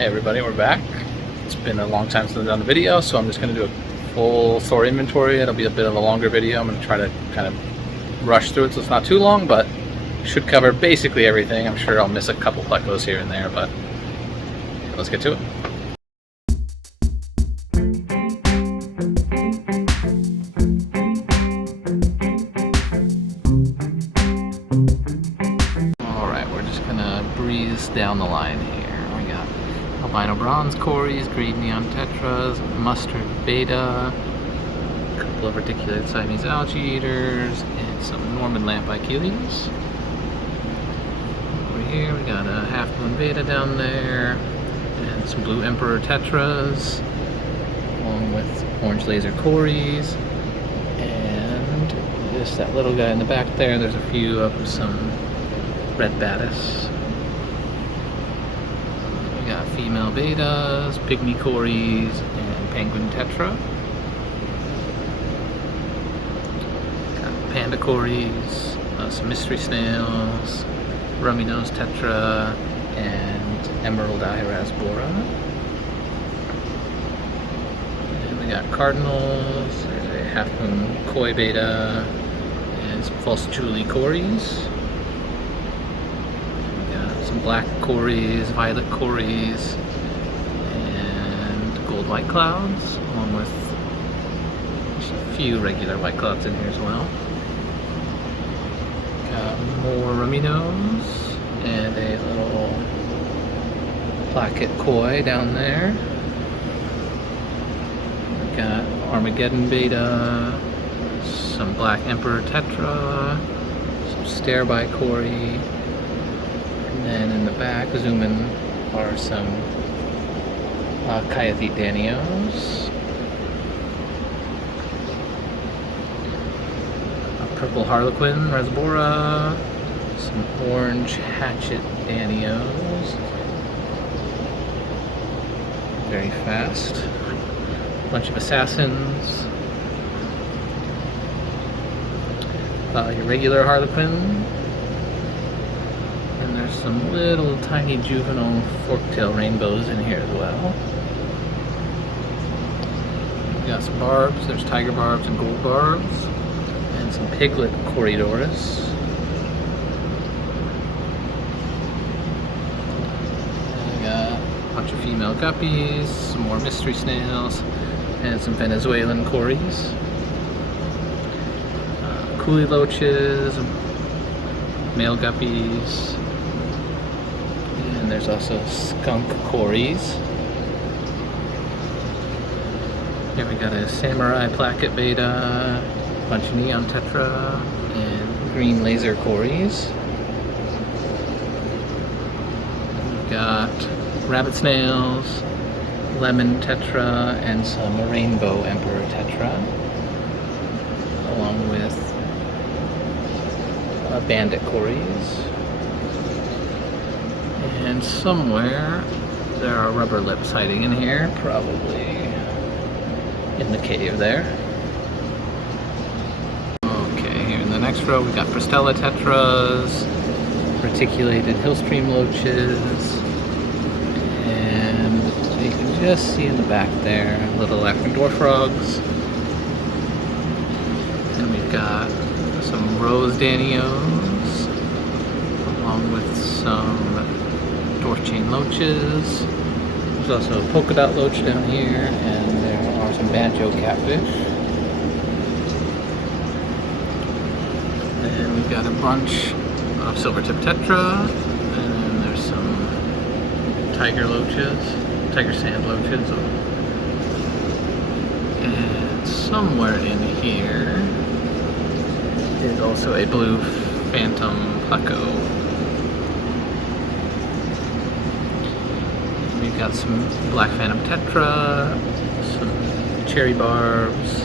Hey everybody, we're back. It's been a long time since I've done a video, so I'm just going to do a full store inventory. It'll be a bit of a longer video. I'm going to try to kind of rush through it so it's not too long, but should cover basically everything. I'm sure I'll miss a couple plecos here and there, but let's get to it. Alright, we're just going to breeze down the line here. We got albino bronze cories, green neon tetras, mustard beta, a couple of reticulated Siamese algae eaters, and some Norman lamp Achilles. Over here we got a half moon beta down there, and some blue emperor tetras, along with orange laser cories, and just that little guy in the back there. There's a few of some red batis. We got female betas, pygmy cories, and penguin tetra. Got panda cories, some mystery snails, rummy nose tetra, and emerald eye rasbora. And we got cardinals. There's a half moon koi beta, and some false Julie cories. Some black cories, violet cories, and gold white clouds, along with just a few regular white clouds in here as well. Got more raminos and a little placket koi down there. We've got Armageddon beta, some black emperor tetra, some stare-by cory. And in the back, zoom in, are some Kyathete danios, a purple harlequin rasbora, some orange hatchet danios, very fast, a bunch of assassins, your regular harlequin. And there's some little tiny juvenile forktail rainbows in here as well. We got some barbs. There's tiger barbs and gold barbs, and some piglet corridors. And we got a bunch of female guppies, some more mystery snails, and some Venezuelan cories. Coolie loaches, male guppies. And there's also skunk cories. Here we got a samurai placket beta, a bunch of neon tetra, and green laser cories. We've got rabbit snails, lemon tetra, and some rainbow emperor tetra, along with bandit cories. And somewhere there are rubber lips hiding in here, probably in the cave there. Okay, here in the next row we got Pristella tetras, reticulated hillstream loaches, and you can just see in the back there little African dwarf frogs. And we've got some rose danios, along with some dwarf chain loaches. There's also a polka dot loach down here, and there are some banjo catfish. And we've got a bunch of silvertip tetra, and then there's some tiger loaches, tiger sand loaches. And somewhere in here is also a blue phantom pleco. We've got some black phantom tetra, some cherry barbs,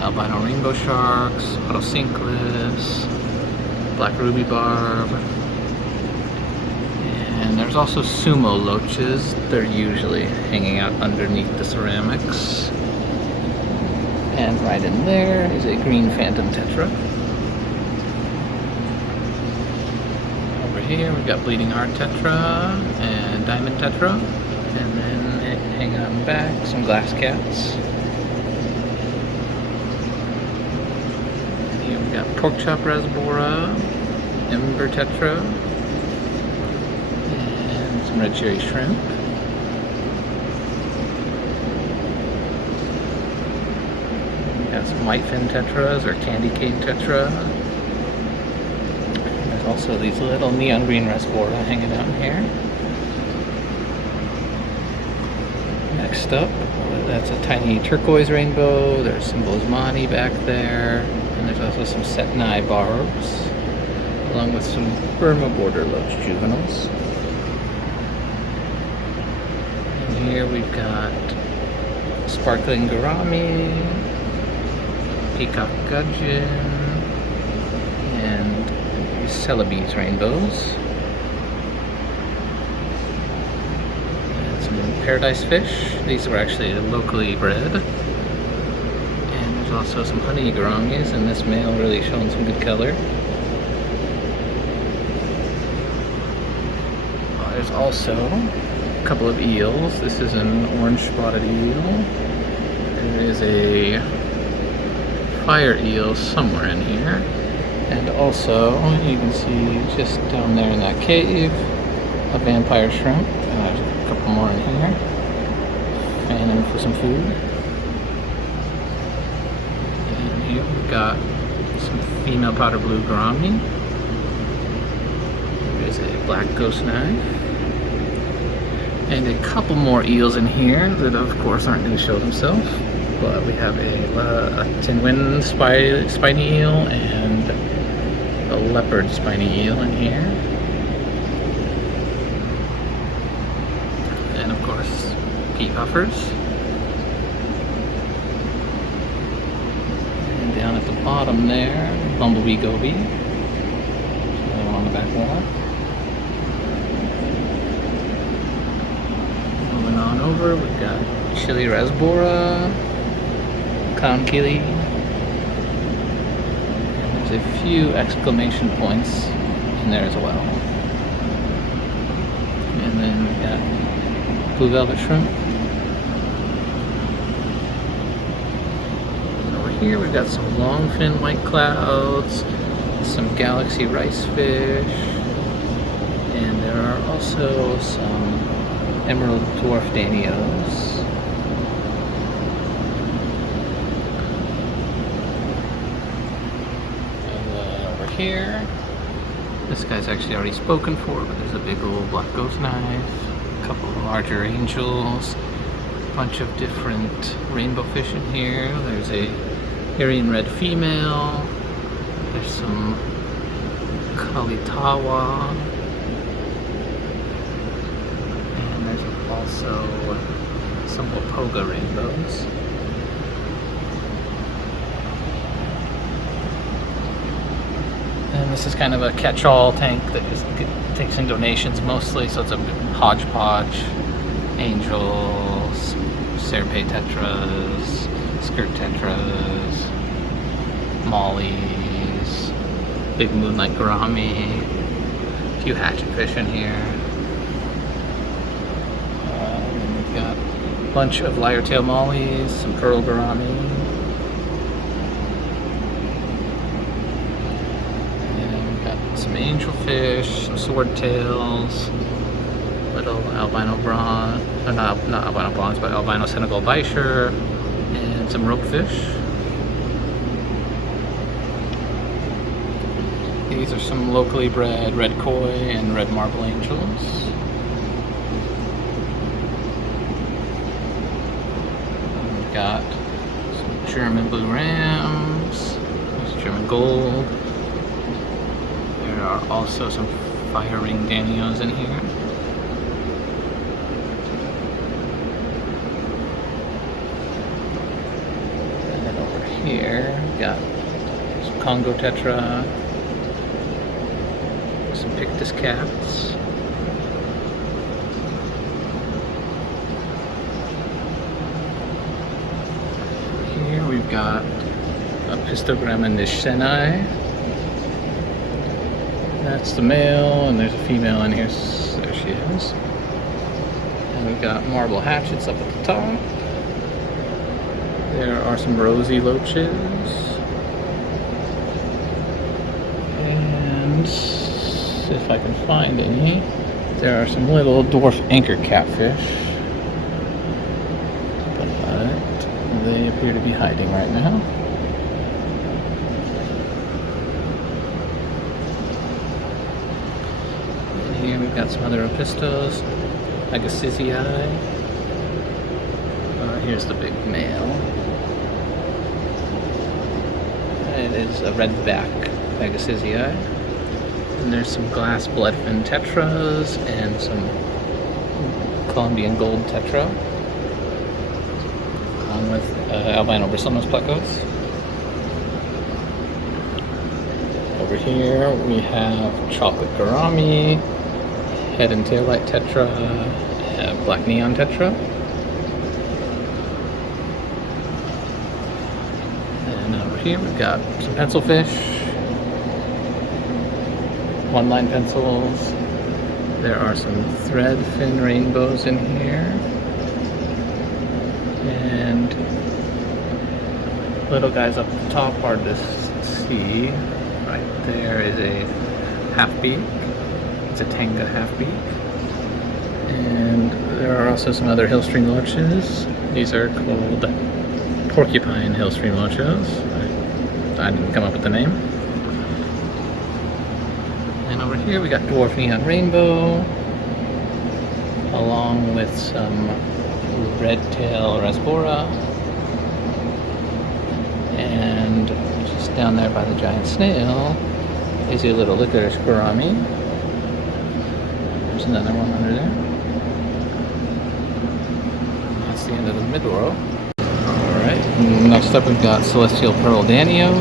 albino rainbow sharks, autocinklus, black ruby barb, and there's also sumo loaches. They're usually hanging out underneath the ceramics. And right in there is a green phantom tetra. here we've got bleeding heart tetra and diamond tetra, and then hanging on back some glass cats. And here we've got pork chop rasbora, ember tetra, and some red cherry shrimp. We've got some whitefin tetras or candy cane tetra. There's also these little neon green rasbora hanging out in here. Next up, that's a tiny turquoise rainbow. There's some bosmani back there, and there's also some setnai barbs, along with some Burma border loach juveniles. And here we've got sparkling gourami, peacock gudgeon, and these celebes rainbows. And some paradise fish. These were actually locally bred. And there's also some honey gouramis, and this male really showing some good color. There's also a couple of eels. This is an orange spotted eel. There is a fire eel somewhere in here. And also, you can see just down there in that cave, a vampire shrimp. And there's a couple more in here. Fanning for some food. And here we've got some female powder blue gourami. There's a black ghost knife. And a couple more eels in here that of course aren't going to show themselves. But we have a tinwin spiny eel and a leopard spiny eel in here. And of course, pea puffers. And down at the bottom there, bumblebee goby. Another one on the back wall. Moving on over, we've got chili rasbora, clown kili. And there's a few exclamation points in there as well. And then we've got blue velvet shrimp. And over here we've got some longfin white clouds, some galaxy rice fish, and there are also some emerald dwarf danios. And then over here, this guy's actually already spoken for, but there's a big old black ghost knife, a couple of larger angels, a bunch of different rainbow fish in here. There's a Aryan red female, there's some kalitawa, also some Wapoga rainbows. And this is kind of a catch-all tank that just takes in donations mostly, so it's a hodgepodge. Angels, Serpe tetras, skirt tetras, mollies, big moonlight gourami, a few hatchet fish in here. Got a bunch of lyre-tail mollies, some pearl gourami, and we've got some angelfish, some swordtails, little albino bronze, or not albino bronze, but albino Senegal bichir, and some ropefish. These are some locally bred red koi and red marble angels. Got some German blue rams, there's German gold. There are also some fire ring danios in here. And then over here, we got some Congo tetra, some Pictus cats. We've got a Pistogramma nishenai, That's the male, and there's a female in here. There she is. And we've got marble hatchets up at the top. There are some rosy loaches. And if I can find any, there are some little dwarf anchor catfish. But they appear to be hiding right now. And here we've got some other opistos, Agassizii. Here's the big male. It is a redback Agassizii. And there's some glass bloodfin tetras and some Colombian gold tetra, along with albino bristlenose plecos. Over here we have chocolate gourami, head and tail light tetra, black neon tetra. And over here we've got some pencil fish, one-line pencils. There are some thread fin rainbows in here. And little guys up the top, hard to see. Right there is a half-beak. It's a tanga half-beak. And there are also some other hillstream loaches. These are called porcupine hillstream loaches. I didn't come up with the name. And over here we got dwarf neon rainbow, along with some red tail rasbora, and just down there by the giant snail is a little licorice gourami. There's another one under there. That's the end of the mid row. Alright, next up we've got celestial pearl danios,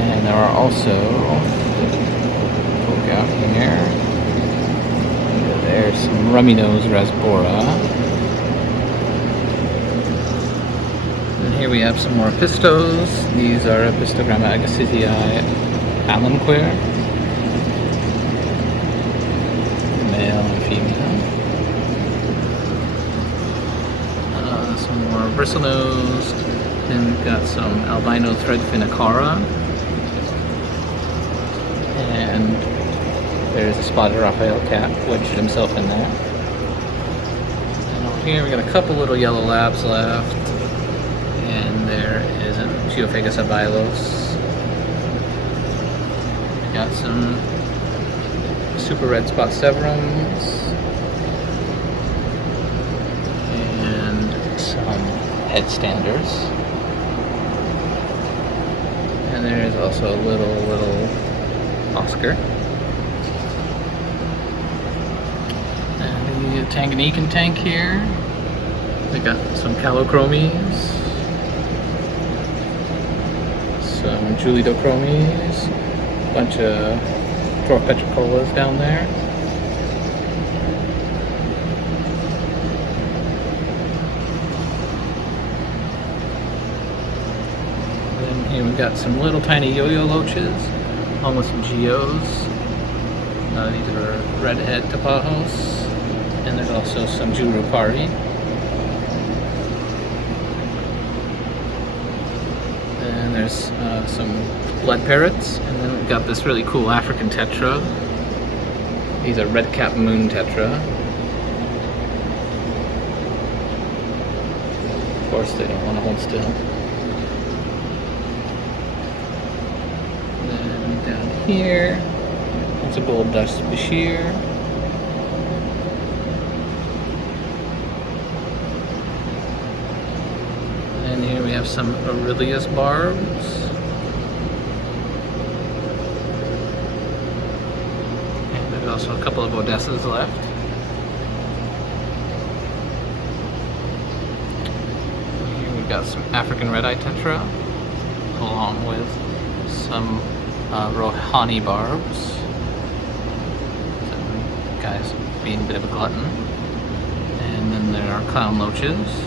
and there are also, out here, there's some rummy nose rasbora, and here we have some more opistos. These are Opistogramma Agassizii alanquer, male and female. Some more bristlenose, and we've got some albino threadfin acara, and there's a spotted Raphael cat wedged himself in there. And over here we got a couple little yellow labs left. And there is a Geophagus abylos. We got some super red spot severums. And some headstanders. And there's also a little Oscar. Tanganyikan tank here. We got some callochromies, some julidochromies, a bunch of dwarf petricolas down there. Then here we've got some little tiny yo-yo loaches, along with some geos. These are redhead tapajos. And there's also some jurupari. And there's some blood parrots. And then we've got this really cool African tetra. These are red cap moon tetra. Of course, they don't want to hold still. And then down here, it's a gold dust bashir. And here we have some Aurelius barbs. And there's also a couple of Odessas left. Here we've got some African red-eye tetra, along with some Rohani barbs. Some guys being a bit of a glutton. And then there are clown loaches.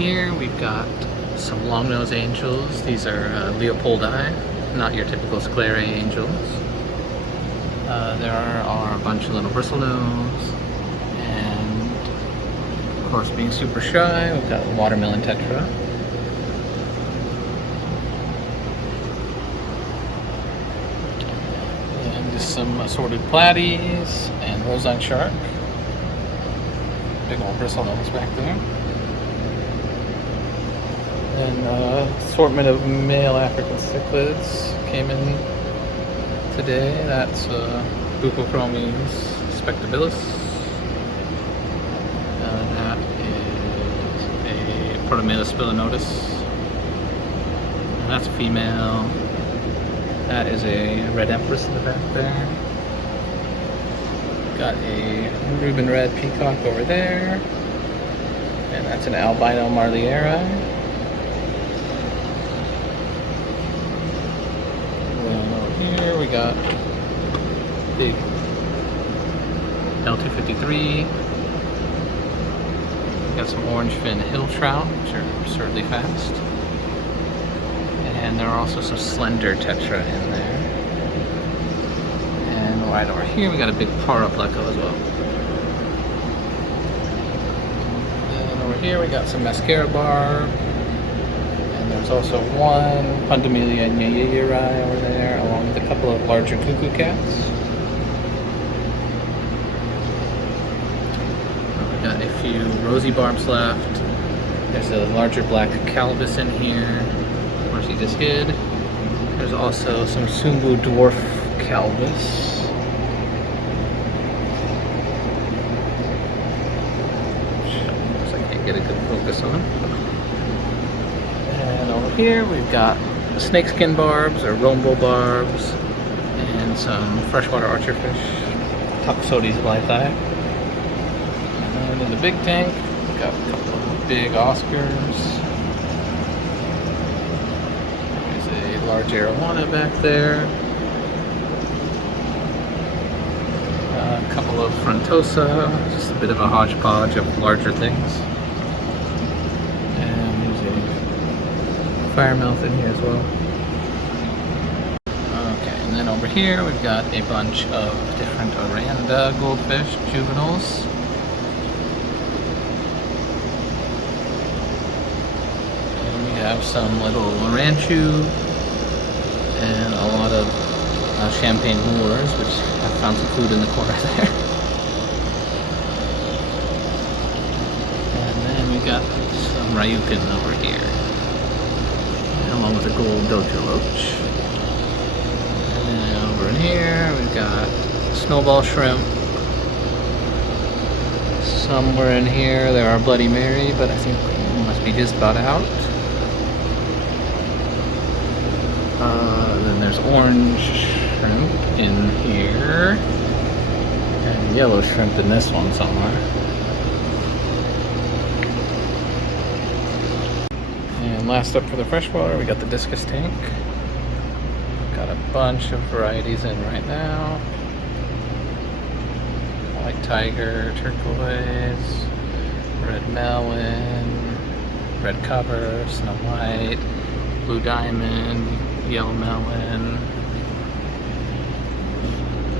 here we've got some long-nosed angels. These are Leopoldi, not your typical sclerae angels. There are a bunch of little bristlenose, and of course, being super shy, we've got watermelon tetra. And just some assorted platies and rosine shark. Big old bristlenose back there. And assortment of male African cichlids came in today. That's Bucochromes spectabilis. That is a Protomela spilinotus. And that's a female. That is a red empress in the back there. Got a Reuben red peacock over there. And that's an albino marlieri. Here we got big L253. We got some orange fin hill trout, which are absurdly fast. And there are also some slender tetra in there. And right over here we got a big parapleco as well. And over here we got some mascara barb. There's also one Pundamelia nyayiri over there, along with a couple of larger cuckoo cats. We got a few rosy barbs left. There's a larger black calvus in here, where she just hid. There's also some Sumbu dwarf calvus. Which I can't get a good focus on. And over here we've got snakeskin barbs or rombo barbs and some freshwater archerfish, Toxotes blythi. And in the big tank we've got a couple of big Oscars. There's a large arowana back there. A couple of frontosa, just a bit of a hodgepodge of larger things. Firemouth in here as well. Okay, and then over here we've got a bunch of different Oranda goldfish juveniles. And we have some little Ranchu and a lot of champagne moors, which I found some food in the corner there. And then we got some Ryukin over here, along with a gold dojo roach. And then over in here we've got snowball shrimp. Somewhere in here there are Bloody Mary, but I think we must be just about out. Then there's orange shrimp in here, and yellow shrimp in this one somewhere. And last up for the freshwater, we got the discus tank. Got a bunch of varieties in right now. White tiger, turquoise, red melon, red cover, snow white, blue diamond, yellow melon,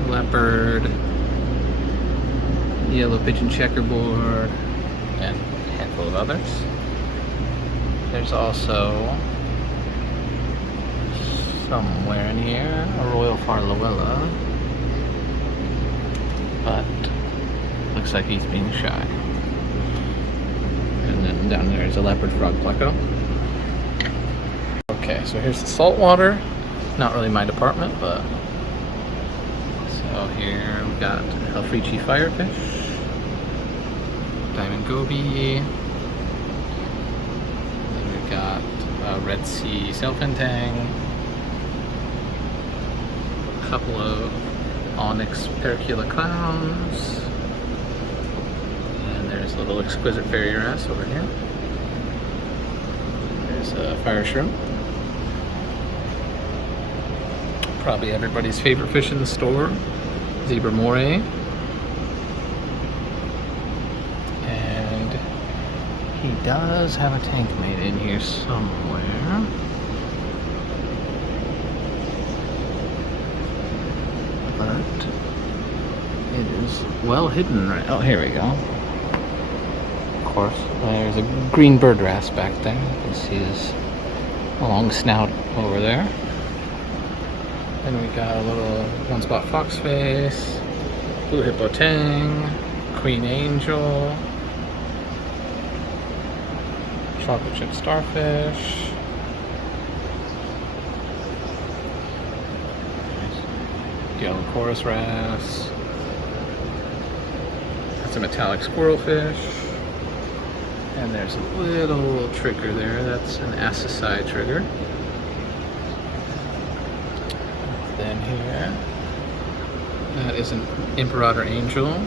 leopard, yellow pigeon checkerboard, and a handful of others. There's also, somewhere in here, a Royal Farluella, but looks like he's being shy. And then down there is a leopard frog pleco. Okay, so here's the saltwater. Not really my department, but so here we've got Alfrici firefish, diamond goby. Then we've got Red Sea sailfin-tang, a couple of onyx pericula clowns, and there's a little exquisite fairy wrasse over here. There's a fire shrimp. Probably everybody's favorite fish in the store, zebra moray. And he does have a tank mate in here somewhere. But it is well hidden right. Oh, here we go. Of course, there's a green bird wrasse back there. You can see his long snout over there. Then we got a little one-spot foxface, blue hippo tang, queen angel, chocolate chip starfish, yellow chorus wrasse. That's a metallic squirrelfish. And there's a little trigger there. That's an assassi trigger. Then here, that is an imperator angel.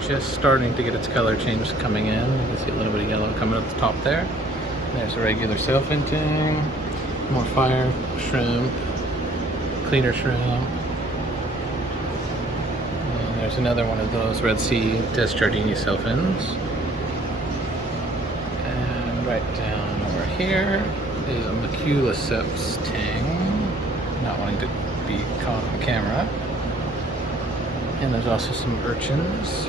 Just starting to get its color change coming in. You can see a little bit of yellow coming up the top there. There's a regular sailfinting, more fire shrimp, cleaner shrimp. There's another one of those Red Sea Desjardini sailfins. And right down over here is a Maculaceps tang, not wanting to be caught on camera. And there's also some urchins.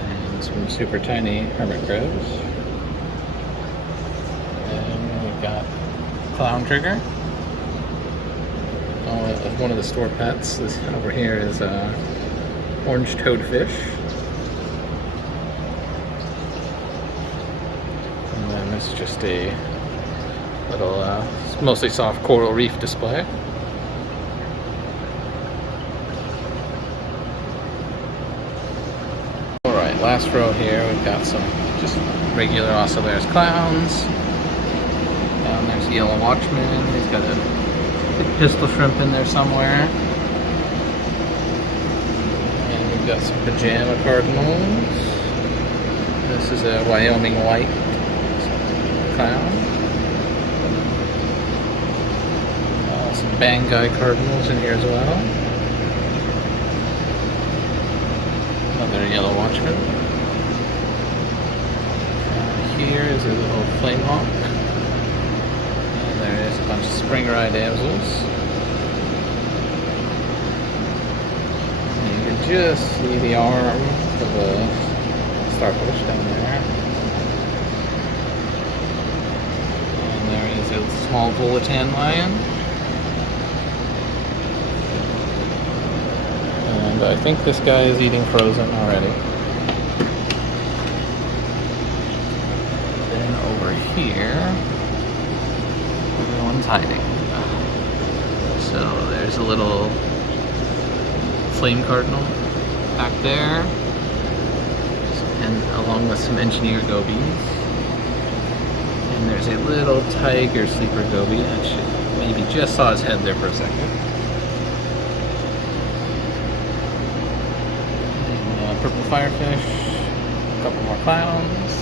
And some super tiny hermit crabs. And we've got clown trigger. One of the store pets. This over here is orange toadfish. And then this is just a little, mostly soft coral reef display. Alright, last row here, we've got some just regular Ocellaris clowns. Down there's the yellow watchman. He's got a pistol shrimp in there somewhere. And we've got some pajama cardinals. This is a Wyoming white clown. Some Bangai cardinals in here as well. Another yellow watchman. Here is a little flame hawk. And there is a bunch of springer eye damsels. And you can just see the arm of a starfish down there. And there is a small Volitan lion. And I think this guy is eating frozen already. Then over here, everyone's hiding. So there's a little flame cardinal back there, and along with some engineer gobies. And there's a little tiger sleeper goby. I should maybe just saw his head there for a second. Purple firefish, a couple more clowns.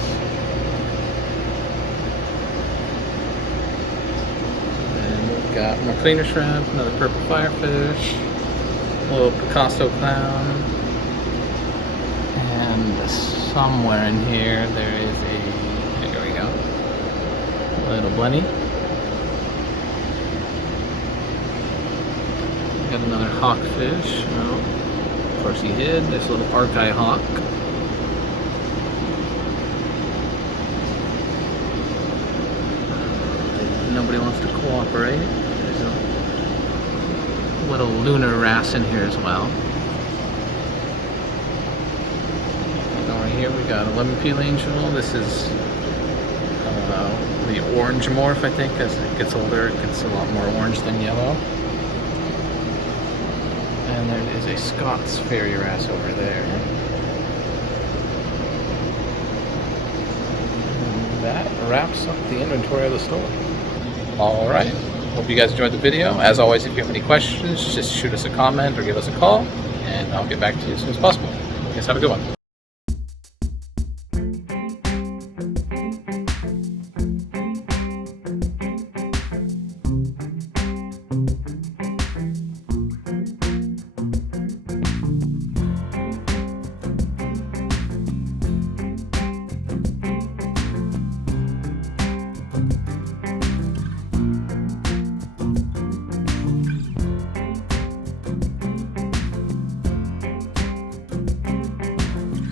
And we've got more cleaner shrimp, another purple firefish, a little Picasso clown, and somewhere in here there is there we go, a little blenny. We've got another hawkfish. Oh. Of course he hid. There's a little Arcai hawk. Nobody wants to cooperate. There's a little lunar wrasse in here as well. And over here we got a lemon peel angel. This is the orange morph, I think. As it gets older, it gets a lot more orange than yellow. And there is a Scots fairy wrasse over there. And that wraps up the inventory of the store. Alright, hope you guys enjoyed the video. As always, if you have any questions, just shoot us a comment or give us a call, and I'll get back to you as soon as possible. You guys have a good one.